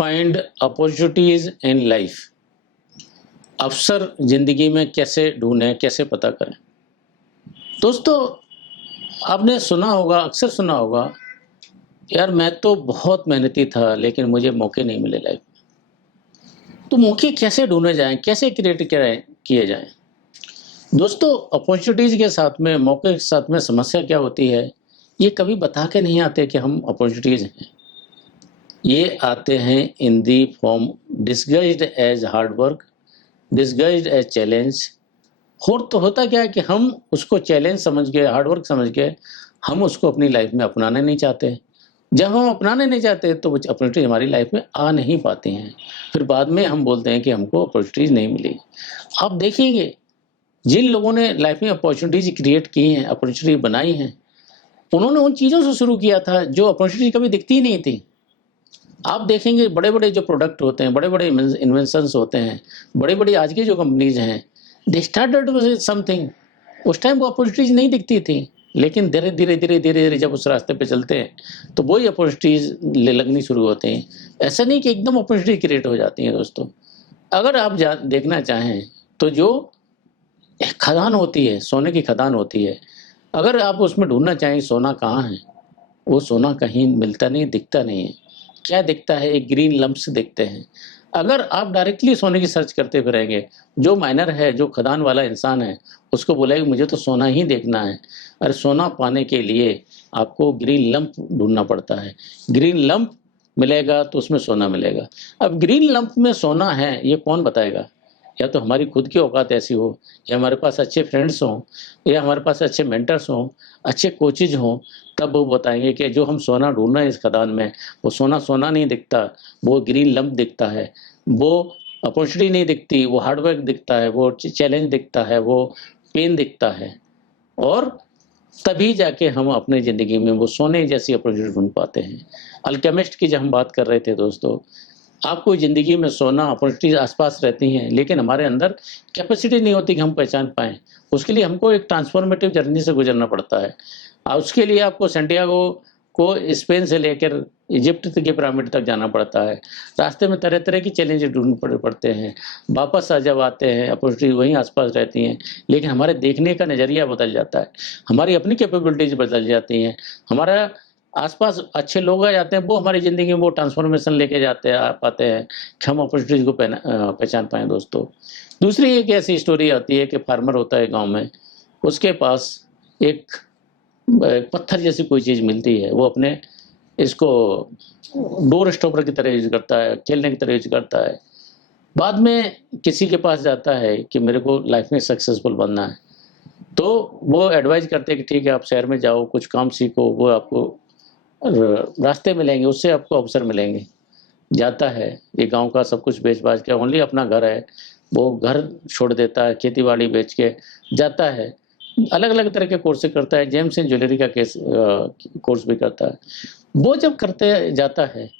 Find opportunities in life. अवसर जिंदगी में कैसे ढूंढें, कैसे पता करें। दोस्तों, आपने सुना होगा, अक्सर सुना होगा, यार मैं तो बहुत मेहनती था लेकिन मुझे मौके नहीं मिले लाइफ में। तो मौके कैसे ढूंढे जाएं, कैसे क्रिएट किए जाएं। दोस्तों, अपॉर्चुनिटीज के साथ में, मौके के साथ में समस्या क्या होती है, ये कभी बता के नहीं आते कि हम अपॉर्चुनिटीज हैं। ये आते हैं in the form disguised as hard work, disguised as challenge. तो होता क्या है कि हम उसको चैलेंज समझ के, हार्ड वर्क समझ के, हम उसको अपनी लाइफ में अपनाना नहीं चाहते। जब हम अपनाने नहीं चाहते तो वो अपॉर्चुनिटी हमारी लाइफ में आ नहीं पाती हैं। फिर बाद में हम बोलते हैं कि हमको अपॉर्चुनिटीज नहीं मिली। आप देखेंगे, जिन लोगों ने लाइफ में अपॉर्चुनिटीज क्रिएट की हैं, अपॉर्चुनिटी बनाई हैं, उन्होंने उन चीज़ों से शुरू किया था जो अपॉर्चुनिटी कभी दिखती ही नहीं थी। आप देखेंगे, बड़े बड़े जो प्रोडक्ट होते हैं, बड़े बड़े इन्वेंशंस होते हैं, बड़ी बड़ी आज की जो कंपनीज हैं, दे स्टार्टेड विद समथिंग। उस टाइम वो अपॉर्चुनिटीज नहीं दिखती थी, लेकिन धीरे धीरे धीरे धीरे धीरे जब उस रास्ते पे चलते हैं तो वही अपॉर्चुनिटीज लगनी शुरू होते हैं। ऐसा नहीं कि एकदम अपॉर्चुनिटी क्रिएट हो जाती है। दोस्तों, अगर आप देखना चाहें तो जो खदान होती है, सोने की खदान होती है, अगर आप उसमें ढूंढना चाहें सोना कहाँ है, वो सोना कहीं मिलता नहीं, दिखता नहीं है। क्या दिखता है? एक ग्रीन लम्प्स दिखते हैं। अगर आप डायरेक्टली सोने की सर्च करते फिरेंगे, जो माइनर है, जो खदान वाला इंसान है, उसको बोलेगा मुझे तो सोना ही देखना है। अरे सोना पाने के लिए आपको ग्रीन लंप ढूंढना पड़ता है। ग्रीन लंप मिलेगा तो उसमें सोना मिलेगा। अब ग्रीन लंप में सोना है ये कौन बताएगा? या तो हमारी खुद की औकात ऐसी हो, या हमारे पास अच्छे फ्रेंड्स हों, या हमारे पास अच्छे मेंटर्स हों, अच्छे कोचेज हों, तब वो बताएंगे कि जो हम सोना ढूंढ रहे हैं इस खदान में, वो सोना सोना नहीं दिखता, वो ग्रीन लंप दिखता है, वो अपॉर्चुनिटी नहीं दिखती, वो हार्डवर्क दिखता है, वो चैलेंज दिखता है, वो पेन दिखता है। और तभी जाके हम अपने ज़िंदगी में वो सोने जैसी अपॉर्चुनिटी ढूंढ पाते हैं। अल्केमिस्ट की जब हम बात कर रहे थे दोस्तों, आपको ज़िंदगी में सोना अपॉर्चुनिटीज आसपास रहती हैं, लेकिन हमारे अंदर कैपेसिटी नहीं होती कि हम पहचान पाएँ। उसके लिए हमको एक ट्रांसफॉर्मेटिव जर्नी से गुजरना पड़ता है। उसके लिए आपको सेंटियागो को स्पेन से लेकर इजिप्ट के पिरामिड तक जाना पड़ता है। रास्ते में तरह तरह की चैलेंजेस ढूंढने पड़ते हैं। वापस जब आते हैं, अपॉर्चुनिटी वहीं आसपास रहती हैं, लेकिन हमारे देखने का नज़रिया बदल जाता है, हमारी अपनी कैपेबिलिटीज बदल जाती हैं, हमारा आसपास अच्छे लोग आ जाते हैं, वो हमारी ज़िंदगी में वो ट्रांसफॉर्मेशन लेके आ पाते हैं कि हम अपॉर्चुनिटीज़ को पहचान पाएँ। दोस्तों, दूसरी एक ऐसी स्टोरी आती है कि फार्मर होता है गाँव में, उसके पास एक पत्थर जैसी कोई चीज़ मिलती है। वो अपने इसको डोर स्टॉपर की तरह यूज़ करता है, खेलने की तरह यूज़ करता है। बाद में किसी के पास जाता है कि मेरे को लाइफ में सक्सेसफुल बनना है, तो वो एडवाइस करते हैं कि ठीक है आप शहर में जाओ, कुछ काम सीखो, वो आपको रास्ते मिलेंगे, उससे आपको अवसर मिलेंगे। जाता है, ये गांव का सब कुछ बेच-बाच के, ओनली अपना घर है, वो घर छोड़ देता है, खेती-बाड़ी बेच के जाता है। अलग-अलग तरह के कोर्स करता है, जेम्स एंड ज्वेलरी का कोर्स भी करता है। वो जब करते जाता है,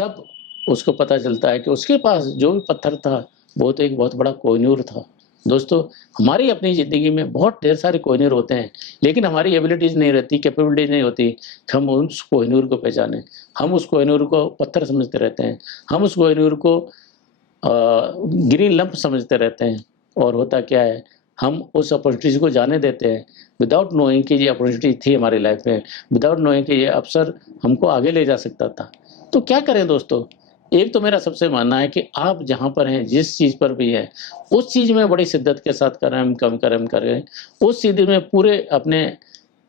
तब उसको पता चलता है कि उसके पास जो भी पत्थर था, वो तो एक बहुत बड़ा कोहिनूर था। दोस्तों, हमारी अपनी ज़िंदगी में बहुत ढेर सारे कोहिनूर होते हैं, लेकिन हमारी एबिलिटीज़ नहीं रहती, कैपेबिलिटीज़ नहीं होती कि हम उस कोहिनूर को पहचानें। हम उस कोहिनूर को पत्थर समझते रहते हैं, हम उस कोहिनूर को ग्रीन लंप समझते रहते हैं। और होता क्या है, हम उस अपॉर्चुनिटीज़ को जाने देते हैं विदाउट नोइंग कि ये अपॉर्चुनिटी थी हमारी लाइफ में, विदाउट नोइंग कि ये अवसर हमको आगे ले जा सकता था। तो क्या करें दोस्तों? एक तो मेरा सबसे मानना है कि आप जहाँ पर हैं, जिस चीज़ पर भी हैं, उस चीज़ में बड़ी शिद्दत के साथ कर्म करें। उस चीज़ में पूरे अपने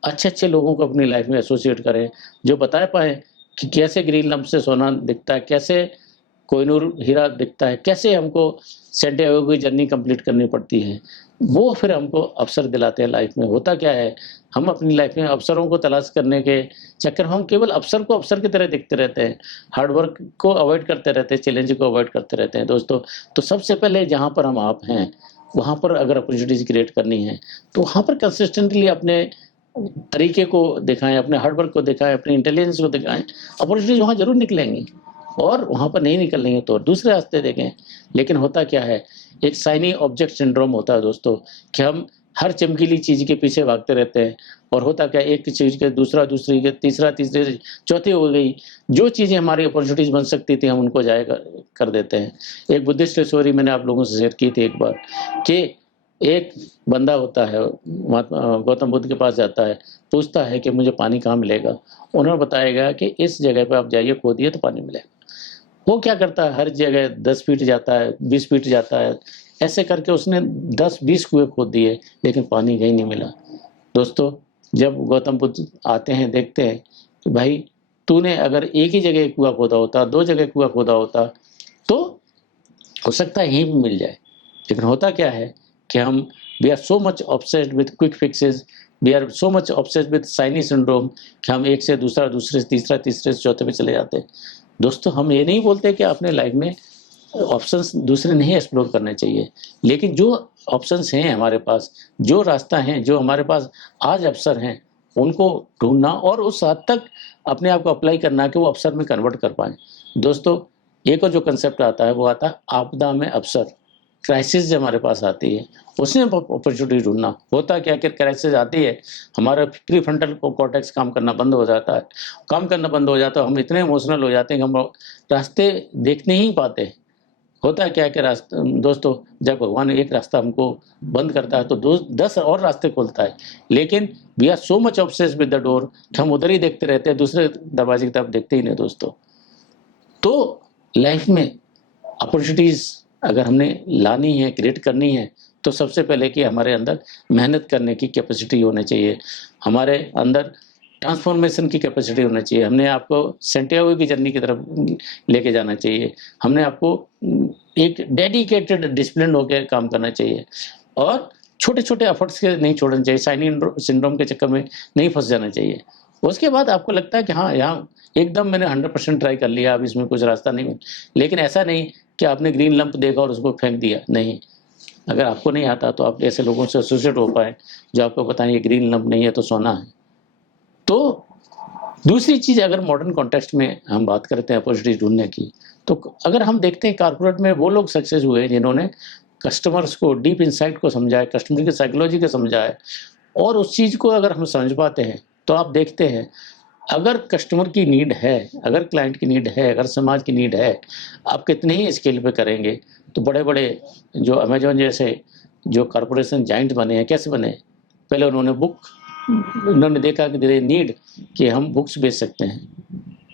अच्छे-अच्छे लोगों को अपनी लाइफ में एसोसिएट करें, जो बता पाएँ कि कैसे ग्रीन लंप से सोना दिखता है, कैसे कोहिनूर हीरा दिखता है, कैसे हमको सैंटियागो की जर्नी कंप्लीट करनी पड़ती है। वो फिर हमको अवसर दिलाते हैं लाइफ में। होता क्या है, हम अपनी लाइफ में अवसरों को तलाश करने के चक्कर में हम केवल अवसर को अवसर की तरह देखते रहते हैं, हार्ड वर्क को अवॉइड करते रहते हैं, चैलेंज को अवॉइड करते रहते हैं। दोस्तों, तो सबसे पहले जहाँ पर हम आप हैं, वहाँ पर अगर अपॉर्चुनिटीज़ क्रिएट करनी है, तो वहाँ पर कंसिस्टेंटली अपने तरीके को दिखाएँ, अपने हार्ड वर्क को दिखाएँ, अपनी इंटेलिजेंस को दिखाएँ, अपॉर्चुनिटीज़ वहाँ ज़रूर निकलेंगी। और वहाँ पर नहीं निकल रही है तो दूसरे रास्ते देखें। लेकिन होता क्या है, एक शाइनी ऑब्जेक्ट सिंड्रोम होता है दोस्तों, कि हम हर चमकीली चीज़ के पीछे भागते रहते हैं और होता क्या है, एक चीज़ के दूसरा, दूसरी के तीसरा, तीसरे चौथी हो गई। जो चीज़ें हमारी अपॉर्च्युनिटीज़ बन सकती थी, हम उनको ज़ाया कर देते हैं। एक बुद्धिस्ट स्टोरी मैंने आप लोगों से शेयर की थी एक बार कि एक बंदा होता है, गौतम बुद्ध के पास जाता है, पूछता है कि मुझे पानी कहाँ मिलेगा? उन्होंने बताया गया कि इस जगह पे आप जाइए, खोदिए तो पानी मिलेगा। वो क्या करता है, हर जगह 10 फीट जाता है, 20 फीट जाता है, ऐसे करके उसने 10-20 कुएँ खोद दिए, लेकिन पानी कहीं नहीं मिला। दोस्तों, जब गौतम बुद्ध आते हैं, देखते हैं कि भाई तूने अगर एक ही जगह कुआँ खोदा होता, 2 जगह कुआँ खोदा होता, तो हो सकता है यहीं पे मिल जाए। लेकिन होता क्या है कि हम we are so much obsessed with quick fixes, we are so much obsessed with shiny syndrome कि हम एक से दूसरा, दूसरे से तीसरा, तीसरे से चौथे पे चले जाते हैं। दोस्तों, हम ये नहीं बोलते कि अपने लाइफ में ऑप्शंस दूसरे नहीं एक्सप्लोर करने चाहिए, लेकिन जो ऑप्शंस हैं हमारे पास, जो रास्ता हैं, जो हमारे पास आज अवसर हैं, उनको ढूँढना और उस हद तक अपने आप को अप्लाई करना कि वो अवसर में कन्वर्ट कर पाएँ। दोस्तों, एक और जो कांसेप्ट आता है, वो आता है आपदा में अवसर। क्राइसिस जब हमारे पास आती है, उसमें अपॉर्चुनिटी ढूँढना। होता क्या है कि क्राइसिस आती है, हमारा प्रीफ्रंटल कॉर्टेक्स काम करना बंद हो जाता है। काम करना बंद हो जाता है, हम इतने इमोशनल हो जाते हैं कि हम रास्ते देख नहीं ही पाते। होता क्या है कि दोस्तों, जब भगवान एक रास्ता हमको बंद करता है, तो 10 और रास्ते खोलता है। लेकिन we are so much obsessed with the door कि हम उधर ही देखते रहते हैं, दूसरे दरवाजे की तरफ देखते ही नहीं दोस्तों। तो लाइफ में अपॉर्चुनिटीज़ अगर हमने लानी है, क्रिएट करनी है, तो सबसे पहले कि हमारे अंदर मेहनत करने की कैपेसिटी होनी चाहिए, हमारे अंदर ट्रांसफॉर्मेशन की कैपेसिटी होनी चाहिए, हमने आपको सैंटियागो की जर्नी की तरफ लेके जाना चाहिए, हमने आपको एक डेडिकेटेड डिसिप्लिन होकर काम करना चाहिए और छोटे-छोटे एफर्ट्स के नहीं छोड़ने चाहिए, शाइनी सिंड्रोम के चक्कर में नहीं फँस जाना चाहिए। उसके बाद आपको लगता है कि हाँ, यहाँ एकदम मैंने 100% ट्राई कर लिया, अब इसमें कुछ रास्ता नहीं है। लेकिन ऐसा नहीं कि आपने ग्रीन लैंप देखा और उसको फेंक दिया, नहीं। अगर आपको नहीं आता तो आप ऐसे लोगों से एसोसिएट हो पाएँ, जो आपको बताएँ ये ग्रीन लैंप नहीं है तो सोना है। तो दूसरी चीज़, अगर मॉडर्न कॉन्टेक्स्ट में हम बात करते हैं अपॉर्चुनिटी ढूँढने की, तो अगर हम देखते हैं कारपोरेट में वो लोग सक्सेस हुए जिन्होंने कस्टमर्स को डीप इनसाइट को समझा है, कस्टमर की साइकोलॉजी को समझा है और उस चीज़ को अगर हम समझ पाते हैं, तो आप देखते हैं अगर कस्टमर की नीड है, अगर क्लाइंट की नीड है, अगर समाज की नीड है, आप कितने ही स्केल पे करेंगे, तो बड़े-बड़े जो अमेज़न जैसे जो कॉर्पोरेशन जायंट बने हैं, कैसे बने? पहले उन्होंने देखा कि देयर इज़ नीड कि हम बुक्स बेच सकते हैं।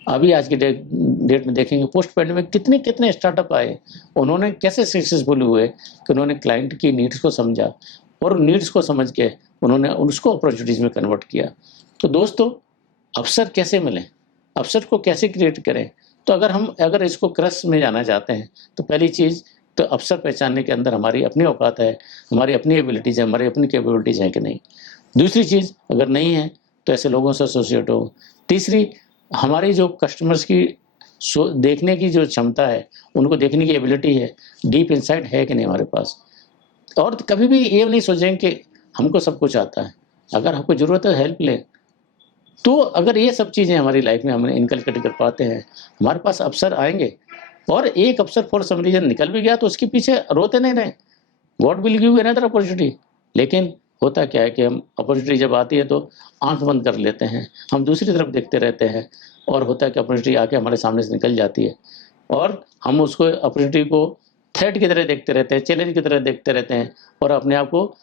अभी आज के डेट में देखेंगे, पोस्ट पैंडेमिक कितने स्टार्टअप आए, उन्होंने कैसे सक्सेसफुल हुए कि उन्होंने क्लाइंट की नीड्स को समझा और नीड्स को समझ के उन्होंने उसको अपॉर्चुनिटीज़ में कन्वर्ट किया। तो दोस्तों, अवसर कैसे मिलें, अवसर को कैसे क्रिएट करें? तो अगर इसको क्रक्स में जाना चाहते हैं, तो पहली चीज़ तो अवसर पहचानने के अंदर हमारी अपनी औकात है, हमारी अपनी एबिलिटीज़ है, हमारी अपनी कैपेबिलिटीज़ हैं कि नहीं। दूसरी चीज़, अगर नहीं है तो ऐसे लोगों से एसोसिएट हो। तीसरी, हमारी जो कस्टमर्स की देखने की जो क्षमता है, उनको देखने की एबिलिटी है, डीप इनसाइट है कि नहीं हमारे पास। और कभी भी ये नहीं सोचें कि हमको सब कुछ आता है। अगर आपको ज़रूरत है, हेल्प लें। तो अगर ये सब चीज़ें हमारी लाइफ में हम इनकलकेट कर पाते हैं, हमारे पास अवसर आएँगे और एक अवसर फॉर सम रीज़न निकल भी गया तो उसके पीछे रोते नहीं रहें। God will give you another opportunity. लेकिन होता क्या है कि हम अपॉर्चुनिटी जब आती है तो आँख बंद कर लेते हैं, हम दूसरी तरफ देखते रहते हैं और होता है कि अपॉर्चुनिटी आके हमारे सामने से निकल जाती है और हम उसको अपॉर्चुनिटी को थ्रेट की तरह देखते रहते हैं, चैलेंज की तरह देखते रहते हैं और अपने आप को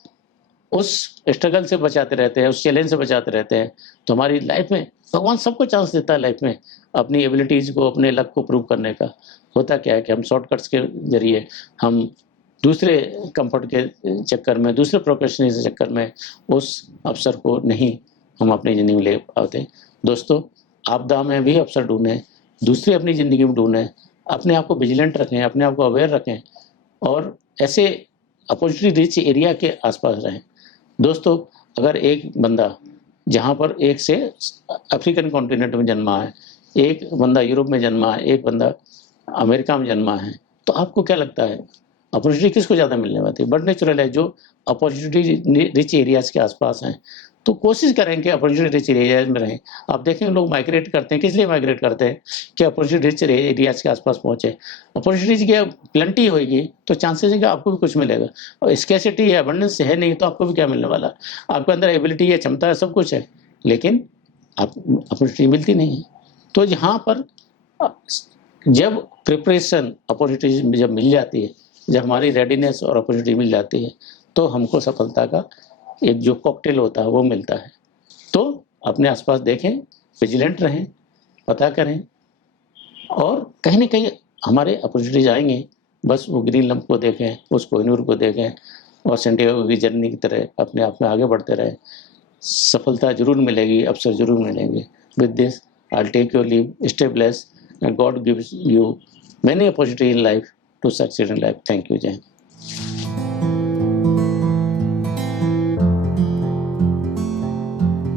उस स्ट्रगल से बचाते रहते हैं, उस चैलेंज से बचाते रहते हैं। तो हमारी लाइफ में भगवान सबको चांस देता है लाइफ में अपनी एबिलिटीज़ को, अपने लक को प्रूव करने का। होता क्या है कि हम शॉर्टकट्स के ज़रिए हम दूसरे कंफर्ट के चक्कर में, दूसरे प्रोफेशनल के चक्कर में उस अवसर को नहीं हम अपनी ज़िंदगी में ले पाते। दोस्तों, आपदा में भी अवसर ढूँढें, दूसरे अपनी ज़िंदगी में ढूँढें, अपने आप को विजिलेंट रखें, अपने आप को अवेयर रखें और ऐसे अपॉर्चुनिटी रिच एरिया के आसपास रहें। दोस्तों, अगर एक बंदा जहाँ पर एक से अफ्रीकन कॉन्टिनेंट में जन्मा है, एक बंदा यूरोप में जन्मा है, एक बंदा अमेरिका में जन्मा है, तो आपको क्या लगता है अपॉर्चुनिटी किसको ज़्यादा मिलने वाली है? बट नेचुरल है जो अपॉर्चुनिटी रिच एरियाज़ के आसपास हैं, तो कोशिश करें कि अपॉर्चुनिटी एरियाज में रहें। आप देखें लोग माइग्रेट करते हैं, किस लिए माइग्रेट करते हैं कि अपॉर्चुनिटी एरियाज के आसपास पहुंचे। अपॉर्चुनिटीज की प्लेंटी होगी तो चांसेस है कि आपको भी कुछ मिलेगा, और स्कैसिटी है, अबंडेंस है नहीं तो आपको भी क्या मिलने वाला। आपके अंदर एबिलिटी है, क्षमता है, सब कुछ है, लेकिन आप अपॉर्चुनिटी मिलती नहीं है। तो यहाँ पर जब प्रिपरेशन अपॉर्चुनिटीज जब मिल जाती है, जब हमारी रेडीनेस और अपॉर्चुनिटी मिल जाती है, तो हमको सफलता का एक जो कॉकटेल होता है वो मिलता है। तो अपने आसपास देखें, विजिलेंट रहें, पता करें, और कहीं ना कहीं हमारे अपॉर्चुनिटीज आएंगे। बस वो ग्रीन लंप को देखें, उस कोहिनूर को देखें, और सेंटियागो की जर्नी की तरह अपने आप में आगे बढ़ते रहें। सफलता जरूर मिलेगी, अवसर जरूर मिलेंगे। With this I take your leave, stay blessed, and God gives you many opportunities in life to succeed in life. Thank you, Jay.